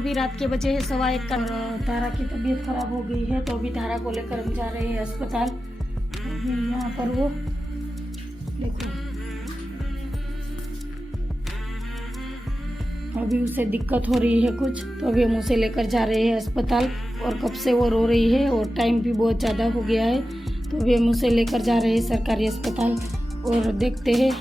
अभी रात के बजे है 1:15 का। तारा की तबीयत खराब हो गई है तो अभी तारा को लेकर हम जा रहे हैं अस्पताल। अभी यहाँ पर वो देखो, अभी उसे दिक्कत हो रही है कुछ, तो अभी हम उसे लेकर जा रहे हैं अस्पताल। और कब से वो रो रही है और टाइम भी बहुत ज़्यादा हो गया है, तो अभी हम उसे लेकर जा रहे हैं सरकारी अस्पताल और देखते हैं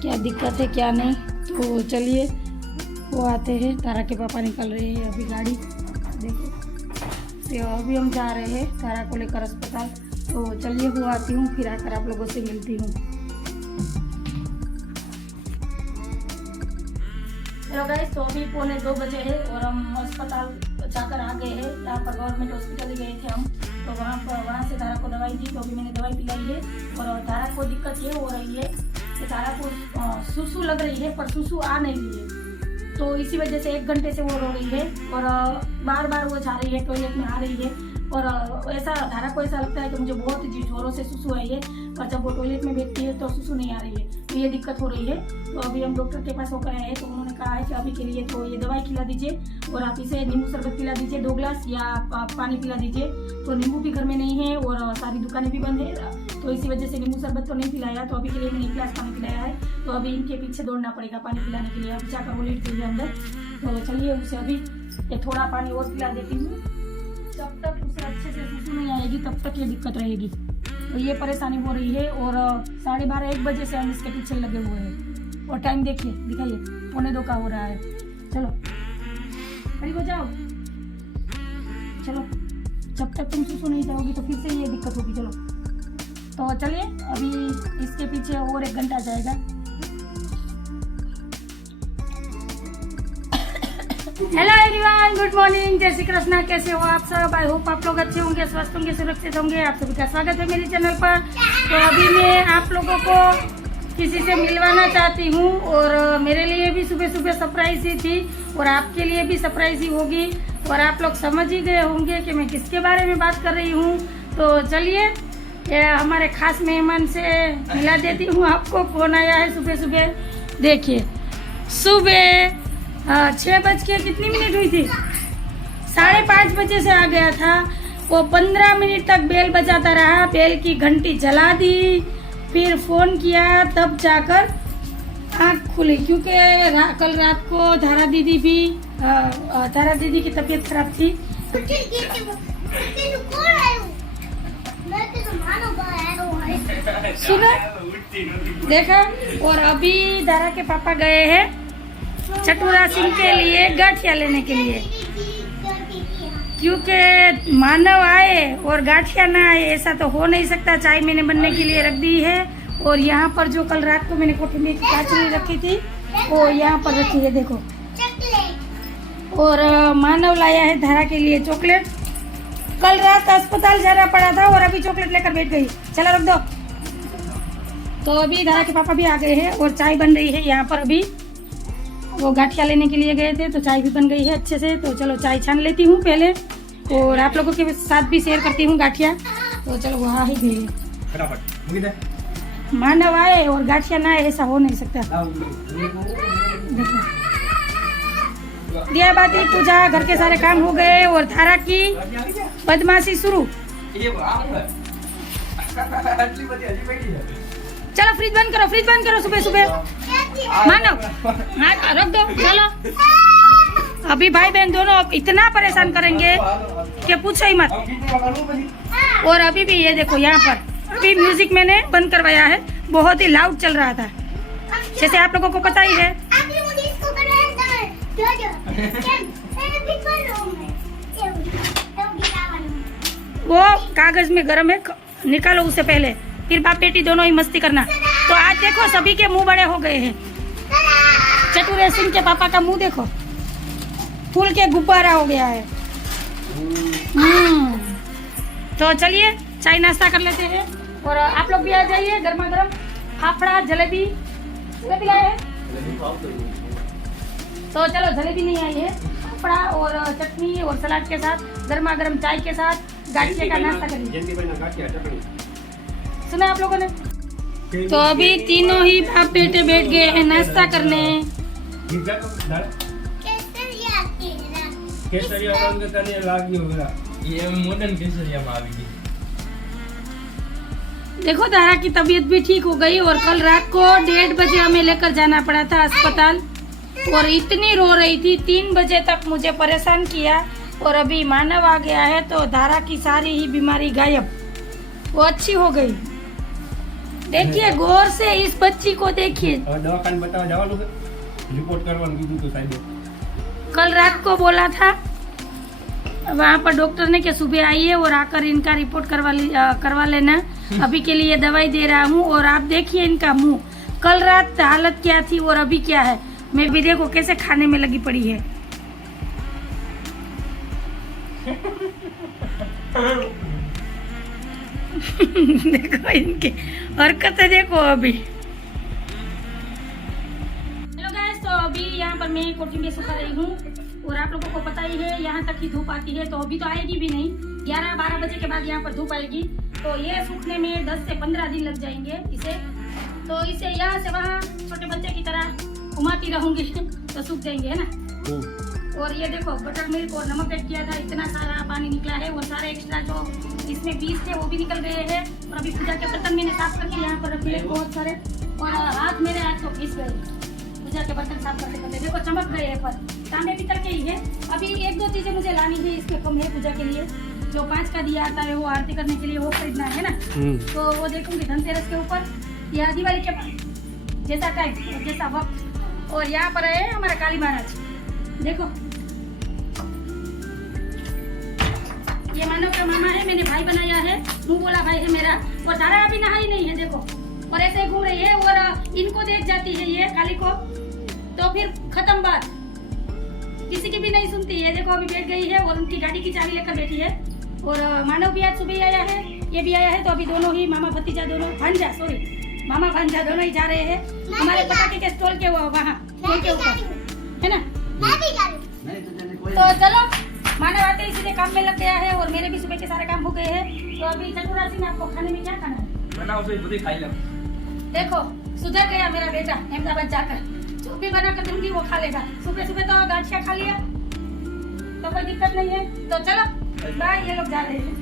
क्या दिक्कत है क्या नहीं। तो चलिए वो आते हैं। तारा के पापा निकल रहे हैं अभी गाड़ी, देखो। तो अभी हम जा रहे हैं तारा को लेकर अस्पताल। तो चलिए वो आती हूँ, फिर आकर आप लोगों से मिलती हूँ। हेलो गाइस, तो अभी 1:45 बजे है और हम अस्पताल जाकर आ गए हैं। यहाँ पर गवर्नमेंट हॉस्पिटल ही गए थे हम, तो वहाँ से तारा को दवाई दी। तो अभी मैंने दवाई पिलाई है और तारा को दिक्कत ये हो रही है कि तारा को सुसु लग रही है पर सुसु आ नहीं रही है। तो इसी वजह से 1 घंटे से वो रो रही है और बार बार वो जा रही है, टॉयलेट में आ रही है। और ऐसा तारा को ऐसा लगता है कि मुझे बहुत जी जोरों से सुसु आई है, और जब वो टॉयलेट में बैठती है तो सुसु नहीं आ रही है। तो ये दिक्कत हो रही है। तो अभी हम डॉक्टर के पास होकर आए हैं, तो उन्होंने कहा है कि अभी के लिए तो ये दवाई खिला दीजिए और आप इसे नींबू शरबत पिला दीजिए 2 गिलास, या पानी पिला दीजिए। तो नींबू भी घर में नहीं है और सारी दुकानें भी बंद है, तो इसी वजह से नींबू शरबत तो नहीं पिलाया। तो अभी के लिए मैंने 1 गिलास पानी पिलाया है। तो अभी इनके पीछे दौड़ना पड़ेगा पानी पिलाने के लिए। अभी जाकर वो लेट गई है अंदर। तो चलिए उसे अभी थोड़ा पानी और पिला देती हूँ। जब तक उसे अच्छे से सुसु नहीं आएगी तब तक ये दिक्कत रहेगी। तो ये परेशानी हो रही है और 12:30-1 बजे से हम इसके पीछे लगे हुए हैं। और टाइम देखिए, दिखाइए 1:45 का हो रहा है। चलो खड़ी हो जाओ, चलो। जब तक तुम सुसु नहीं जाओगी तो फिर से ये दिक्कत होगी। चलो तो चलिए अभी इसके पीछे और 1 घंटा जाएगा। हेलो एवरीवन, गुड मॉर्निंग, जय श्री कृष्णा। कैसे हो आप सब? आई होप आप लोग अच्छे होंगे, स्वस्थ होंगे, सुरक्षित होंगे। आप सभी का स्वागत है मेरे चैनल पर। तो अभी मैं आप लोगों को किसी से मिलवाना चाहती हूँ और मेरे लिए भी सुबह सुबह सरप्राइज ही थी और आपके लिए भी सरप्राइज ही होगी। और आप लोग समझ ही गए होंगे कि मैं किसके बारे में बात कर रही हूँ। तो चलिए हमारे खास मेहमान से मिला देती हूँ आपको। फोन आया है सुबह सुबह, देखिए सुबह 6 बज के कितनी मिनट हुई थी, 5:30 बजे से आ गया था। वो 15 मिनट तक बेल बजाता रहा, बेल की घंटी जला दी, फिर फोन किया, तब जाकर आँख खुली। क्योंकि कल रात को धारा दीदी की तबीयत खराब थी। सुना देखा। और अभी धारा के पापा गए हैं चटूरा सिंह के लिए गाठिया लेने के लिए, क्योंकि मानव आए और गाठिया ना आए ऐसा तो हो नहीं सकता। चाय मैंने बनने के लिए रख दी है और यहाँ पर जो कल रात को मैंने कोठी में काचली रखी थी वो यहाँ पर रखी है, देखो। और मानव लाया है धारा के लिए चॉकलेट। कल रात अस्पताल जाना पड़ा था और अभी चॉकलेट लेकर बैठ गई। चलो रख दो। तो अभी धारा के पापा भी आ गए हैं और चाय बन रही है यहाँ पर। अभी वो गाठिया लेने के लिए गए थे तो चाय भी बन गई है अच्छे से। तो चलो चाय छान लेती हूँ पहले और आप लोगों के साथ भी शेयर करती हूँ गाठिया। तो चलो वहाँ ही गए, मानव आए और गाठिया ना आए ऐसा हो नहीं सकता। देखो दिया बाती पूजा, घर के सारे काम हो गए और धारा की बदमाशी शुरू। चलो फ्रिज बंद करो, फ्रिज बंद करो सुबह सुबह। मानव हाँ रख दो। चलो अभी भाई बहन दोनों इतना परेशान करेंगे कि पूछो ही मत। और अभी भी ये देखो यहाँ पर अभी म्यूजिक मैंने बंद करवाया है, बहुत ही लाउड चल रहा था, जैसे आप लोगों को पता ही है। वो कागज में गरम है, निकालो उसे पहले, फिर बाप बेटी दोनों ही मस्ती करना। तो आज देखो सभी के मुंह बड़े हो गए हैं। चटूरे सिंह के पापा का मुंह देखो, फूल के गुब्बारा हो गया है। तो चलिए चाय नाश्ता कर लेते हैं और आप लोग भी आ जाइए। गर्मा गर्म फाफड़ा जलेबी लाए हैं। तो चलो जलेबी नहीं आई है, फाफड़ा और चटनी और सलाद के साथ गर्मा गर्म चाय के साथ गाठिया का नाश्ता करिए। सुना आप लोगों ने? तो अभी तीनों ही बाप बेटे बैठ गए हैं नाश्ता करने। કેસરિયા રંગ તને લાગ્યો બરા ये मॉडर्न केसरिया में આવી ગઈ। देखो तारा की तबीयत भी ठीक हो गई और कल रात को 1:30 बजे हमें लेकर जाना पड़ा था अस्पताल और इतनी रो रही थी 3 बजे तक मुझे परेशान किया और अभी मानव आ गया है तो धारा की सारी ही बीमारी गायब, वो अच्छी हो गई। देखिए गौर से इस बच्ची को देखिए। दवाखाने बतावा जवानु रिपोर्ट करवानु कीधुं तो साहेब कल रात को बोला था वहाँ पर डॉक्टर ने कि सुबह आइए और आकर इनका रिपोर्ट करवा लेना। अभी के लिए दवाई दे रहा हूँ और आप देखिए इनका मुंह, कल रात हालत क्या थी और अभी क्या है। मैं भी देखो कैसे खाने में लगी पड़ी है। देखो इनके हरकतें देखो अभी। हेलो गाइस, तो अभी यहाँ पर मैं कोटिंग सुखा रही हूँ और आप लोगों को पता ही है यहाँ तक ही धूप आती है, तो अभी तो आएगी भी नहीं, 11-12 बजे के बाद यहाँ पर धूप आएगी। तो ये सूखने में 10 से 15 दिन लग जाएंगे इसे। तो इसे यहाँ से वहाँ छोटे बच्चे की तरह घुमाती रहूंगी तो सूख जाएंगे, है ना। और ये देखो बटर मिल्क और नमक ऐड किया था, इतना सारा पानी निकला है और सारे एक्स्ट्रा जो इसमें बीज थे वो भी निकल गए हैं। और अभी पूजा के बर्तन मैंने साफ करके यहाँ पर रखे बहुत सारे, और हाथ मेरे हाथ तो घिस गए पूजा के बर्तन साफ करते करते। देखो चमक गए हैं, पर तांबे पीतल के ही है। अभी 1-2 चीजें मुझे लानी है इसमें कम है पूजा के लिए। जो 5 का दिया आता है वो आरती करने के लिए वो खरीदना है ना, तो वो देखूंगी धनतेरस के ऊपर या दिवाली के बाद, जैसा टाइम जैसा वक्त। और यहाँ पर है हमारा काली महाराज, देखो ये मानव का मामा है, मैंने भाई बनाया है, मुँह बोला भाई है मेरा। और धारा अभी नहाई नहीं है देखो, और ऐसे घूम रही है और इनको देख जाती है ये काली को, तो फिर खत्म बात, किसी की भी नहीं सुनती है। देखो अभी बैठ गई है और उनकी गाड़ी की चाबी लेकर बैठी है। और मानव भी आज सुबह आया है, ये भी आया है, तो अभी दोनों ही मामा भतीजा दोनों मामा भांजा दोनों ही जा रहे हैं हमारे पटाखे के स्टॉल के वहाँ के ऊपर, है ना। तो चलो मानव आते ही सीधे काम में लग गया है और मेरे भी सुबह के सारे काम हो गए हैं। तो अभी चतुरा सिंह आपको खाने में क्या खाना है बनाओ तो खुद ही खाई लो। देखो सुधर गया मेरा बेटा अहमदाबाद जाकर, जो भी बना कर दूंगी वो खा लेगा। सुबह सुबह तो गांठिया खा लिया तो कोई दिक्कत नहीं है। तो चलो बाय, ये लोग जा रहे हैं।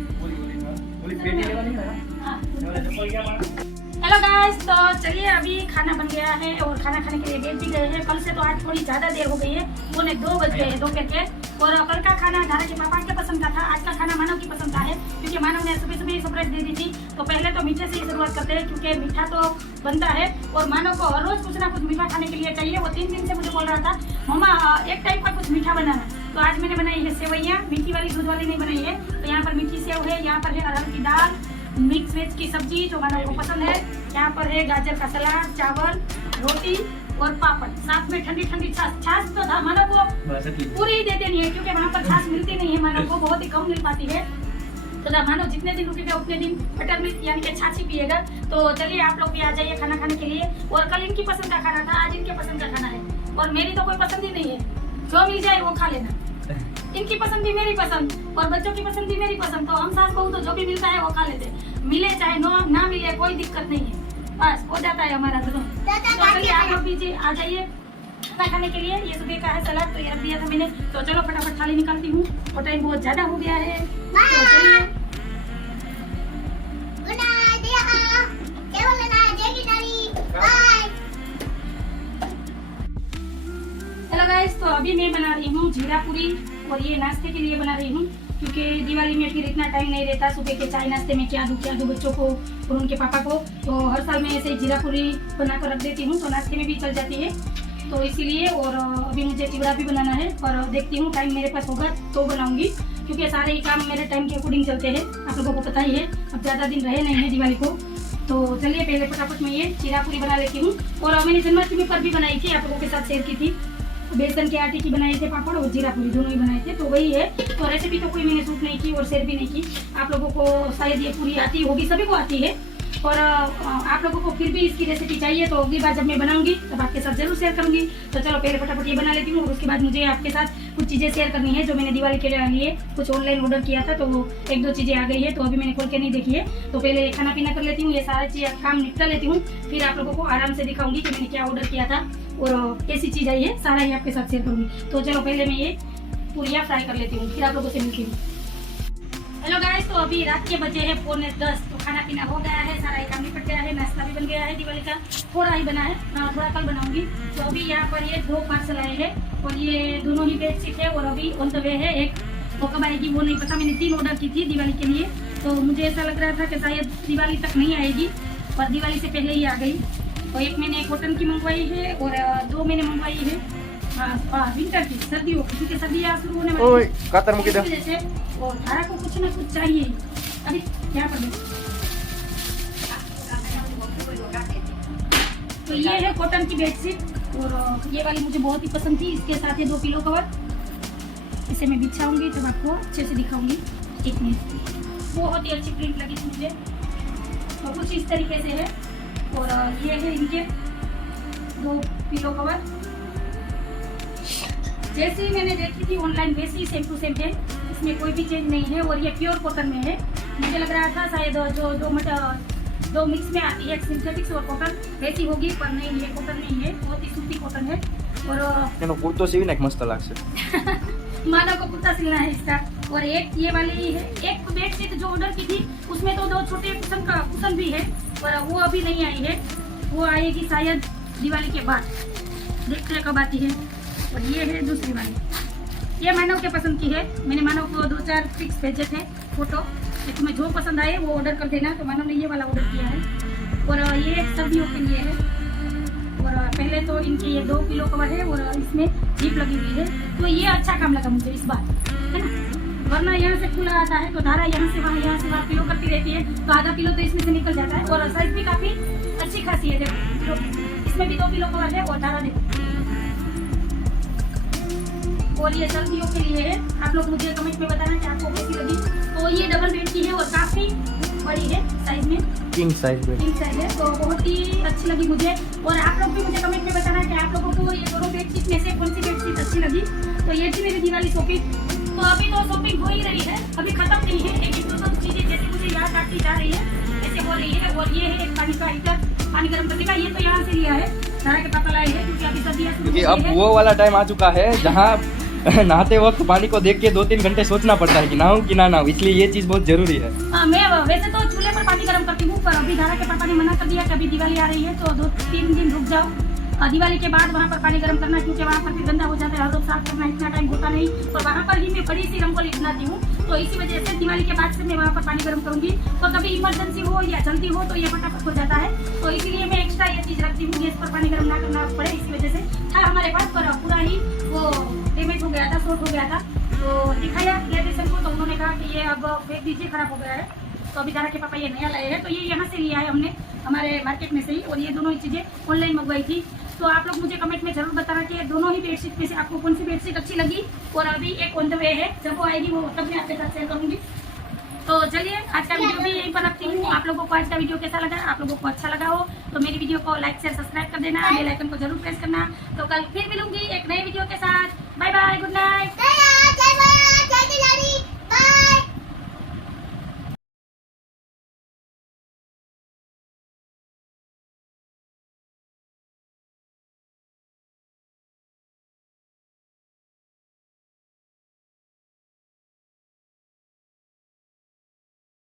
हेलो गाइस, तो चलिए अभी खाना बन गया है और खाना खाने के लिए बैठ भी गए हैं। कल से तो आज थोड़ी ज्यादा देर हो गई है, 2 बज गए हैं दोपहर के। और कल का खाना धारा के पापा के पसंद का था, आज का खाना मानव की पसंद का है, क्योंकि मानव ने सुबह सुबह सरप्राइज दे दी थी। तो पहले तो मीठे से ही शुरुआत करते हैं, क्योंकि मीठा तो बनता है और मानव को हर रोज कुछ ना कुछ मीठा खाने के लिए चाहिए। वो 3 दिन से मुझे बोल रहा था मम्मा एक टाइम का कुछ मीठा बनाना। तो आज मैंने बनाई है सेवैयाँ, मीठी वाली दूध वाली नहीं बनाई है। तो यहाँ पर मीठी सेव है, यहाँ पर है अरहर की दाल, मिक्स वेज की सब्जी जो मानव को पसंद है, यहाँ पर है गाजर का सलाद, चावल, रोटी और पापड़, साथ में ठंडी ठंडी छाछ तो था मानव को पूरी ही दे देनी है, क्योंकि वहाँ पर छाछ मिलती नहीं है मानव को, बहुत ही कम मिल पाती है। तो मानव जितने दिन रुकेगा उतने दिन बटर मिल्क यानी कि छाछ ही पिएगा। तो चलिए आप लोग भी आ जाइए खाना खाने के लिए। और कल इनकी पसंद का खाना था, आज इनके पसंद का खाना है, और मेरी तो कोई पसंद ही नहीं है, जो मिल जाए वो खा लेना। इनकी पसंद भी मेरी पसंद और बच्चों की पसंद भी मेरी पसंद, तो हम सास बहू तो जो भी मिलता है वो खा लेते, मिले चाहे ना मिले कोई दिक्कत नहीं है, बस हो जाता है हमारा दोनों। तो चलिए आप लोग भी आ जाइए खाना खाने के लिए। ये सुबह का है सलाद, तो ये रख दिया था मैंने। तो चलो फटाफट थाली निकालती हूँ और टाइम बहुत ज्यादा हो गया है। तो चलिए हेलो गाइस, तो अभी मैं बना रही हूँ जीरा पूरी और ये नाश्ते के लिए बना रही हूँ, क्योंकि दिवाली में फिर इतना टाइम नहीं रहता। सुबह के चाय नाश्ते में क्या दूँ बच्चों को और उनके पापा को। तो हर साल मैं ऐसे जीरा पूरी बनाकर रख देती हूँ, तो नाश्ते में भी चल जाती है, तो इसीलिए। और अभी मुझे चिवड़ा भी बनाना है, पर देखती हूँ टाइम मेरे पास होगा तो बनाऊंगी, क्योंकि सारे ही काम मेरे टाइम के अकॉर्डिंग चलते हैं, आप लोगों को पता ही है। अब ज़्यादा दिन रहे नहीं है दिवाली को, तो चलिए पहले फटाफट मैं ये जीरा पूरी बना लेती हूँ। और मैंने जन्माष्टमी पर भी बनाई थी, आप लोगों के साथ शेयर की थी, बेसन के आटे की बनाए थे पापड़ और जीरा पूरी दोनों ही बनाए थे, तो वही है। तो रेसिपी तो कोई मैंने शूट नहीं की और शेयर भी नहीं की। आप लोगों को शायद ये पूरी आती होगी, सभी को आती है, और आप लोगों को फिर भी इसकी रेसिपी चाहिए तो अगली बार जब मैं बनाऊंगी तब आपके साथ जरूर शेयर करूंगी। तो चलो पहले फटाफट ये बना लेती हूँ, और उसके बाद मुझे आपके साथ कुछ चीज़ें शेयर करनी है जो मैंने दिवाली के लिए कुछ ऑनलाइन ऑर्डर किया था, तो वो 1-2 चीज़ें आ गई है, तो अभी मैंने खोल के नहीं देखी है। तो पहले खाना पीना कर लेती हूँ, ये सारे चीज़ काम निपटा लेती हूँ, फिर आप लोगों को आराम से दिखाऊंगी कि मैंने क्या ऑर्डर किया था और कैसी चीज़ आई है, सारा ही आपके साथ शेयर करूँगी। तो चलो पहले मैं ये पूरियाँ फ्राई कर लेती हूँ, फिर आप लोगों से मिलती हूँ। हेलो गाइस, तो अभी रात के बजे हैं 9:45, तो खाना पीना हो गया है, सारा काम निपट गया है, नाश्ता भी बन गया है, दिवाली का थोड़ा ही बना है, थोड़ा कल बनाऊंगी। तो अभी यहाँ पर ये 2 पार्सल आए हैं और ये दोनों ही बेडशीट है और अभी ऑन द वे है। एक वो कब आएगी वो नहीं पता, मैंने 3 ऑर्डर की थी दिवाली के लिए, तो मुझे ऐसा लग रहा था कि शायद दिवाली तक नहीं आएगी, पर दिवाली से पहले ही आ गई। तो एक मैंने कॉटन की मंगवाई है और 2 मैंने मंगवाई है विंटर की, सर्दियों की, क्योंकि सर्दियाँ शुरू होने वाली है, जैसे और धारा को कुछ ना कुछ चाहिए। अभी यहाँ पर तो ये है कॉटन की बेडशीट और ये वाली मुझे बहुत ही पसंद थी। इसके साथ ये 2 पिलो कवर, इसे मैं बिछाऊंगी तब आपको अच्छे से दिखाऊंगी। एक मिनट, बहुत ही अच्छी प्रिंट लगी थी मुझे, तो कुछ इस तरीके से है। और ये है इनके 2 पिलो कवर, जैसी मैंने देखी थी ऑनलाइन वैसी ही सेम टू सेम है, इसमें कोई भी चेंज नहीं है। और ये प्योर कॉटन में है। मुझे लग रहा था शायद जो 2 मिक्स में आती है, सिंथेटिक्स और कॉटन वैसी होगी, पर नहीं, ये कॉटन नहीं है, बहुत ही सूती कॉटन है। और कुर्तो सीवीने मस्त लागशे। मानव को कुर्ता सिलना है इसका। और एक ये वाली है, एक बेडशीट जो ऑर्डर की थी उसमें तो 2 छोटे कुशन भी है, और वो अभी नहीं आई है, वो आएगी शायद दिवाली के बाद, देखते हैं कब आती है। और ये है दूसरी वाली, ये मानव के पसंद की है। मैंने मानव को 2-4 पिक्स भेजे थे फोटो, कि तुम्हें जो पसंद आए वो ऑर्डर कर देना, तो मानव ने ये वाला ऑर्डर किया है। और ये सर्दियों के लिए है। और पहले तो इनके ये 2 पिलो कवर है और इसमें जीप लगी हुई है, तो ये अच्छा काम लगा मुझे इस बार, है ना। वरना यहाँ से खुला आता है तो धारा यहाँ से वहाँ पिलो करती रहती है, तो आधा किलो तो इसमें से निकल जाता है। और साइज भी काफी अच्छी खासी है, देखो इसमें भी 2 पिलो कवर है और धारा देखो। और ये सर्दियों के लिए है। आप लोग मुझे कमेंट में बताना कि आपको कैसी लगी। तो ये डबल बेड की है और काफी बड़ी है साइज में, king size bed, king size है, तो बहुत ही अच्छी लगी मुझे। और आप लोग भी मुझे कमेंट में बताना कि आप लोगों को ये दोनों बेडशीट में से कौन सी बेडशीट अच्छी लगी। तो ये थी मेरी दिवाली शॉपिंग। तो अभी तो शॉपिंग हो ही रही है, अभी खत्म नहीं है, लेकिन तो सब चीजें जैसे मुझे याद आती जा रही है ऐसे हो रही है। और ये है एक पानी का हीटर, पानी गर्म करने का, ये तो यहाँ से लिया है, धारा के पापा लाए हैं, क्योंकि अभी सर्दियाँ शुरू हो गई अब है। वो वाला टाइम आ चुका है जहाँ नहाते वक्त पानी को देख के 2-3 घंटे सोचना पड़ता है कि नहाऊं कि ना नहाऊं, इसलिए ये चीज बहुत जरूरी है। मैं वैसे तो चूल्हे पर पानी गर्म करती हूँ, पर अभी धारा के पापा ने मना कर दिया कि अभी दिवाली आ रही है तो 2-3 दिन रुक जाओ, दिवाली के बाद वहाँ पर पानी गर्म करना, क्योंकि वहाँ पर भी गंदा हो जाता है, हर रोज साफ करना इतना टाइम होता नहीं। और वहाँ पर ही मैं बड़ी सी रंगोली बनाती हूँ, तो इसी वजह से दिवाली के बाद से मैं वहाँ पर पानी गर्म करूँगी। और कभी इमरजेंसी हो या जल्दी हो तो ये फटाफट हो जाता है, तो इसीलिए मैं एक्स्ट्रा ये चीज़ रखती हूँ, गैस पर पानी गर्म ना करना पड़े, इसी वजह से था हमारे पास। पर पूरा ही वो डैमेज हो गया था, शॉर्ट हो गया था, तो दिखाया इलेक्ट्रिशियन को, तो उन्होंने कहा कि ये अब फेंक दीजिए, खराब हो गया है। तो अभी धारा के पापा ये नया लाए हैं, तो ये यहाँ से लिया है हमने, हमारे मार्केट में से ही। और ये दोनों ही चीज़ें ऑनलाइन मंगवाई थी। तो आप लोग मुझे कमेंट में जरूर बताना कि दोनों ही बेडशीट में से आपको कौन सी बेडशीट अच्छी लगी। और अभी एक ऑन द वे है, जब वो आएगी वो तब मैं आपके साथ शेयर करूँगी। तो चलिए आज का वीडियो भी यहीं पर रखती हूँ। आप लोगों को आज का वीडियो कैसा लगा, आप लोगों को अच्छा लगा हो तो मेरी वीडियो को लाइक शेयर सब्सक्राइब कर देना, बेल आइकन को जरूर प्रेस करना। तो कल फिर मिलूंगी एक नए वीडियो के साथ। Bye bye, good night.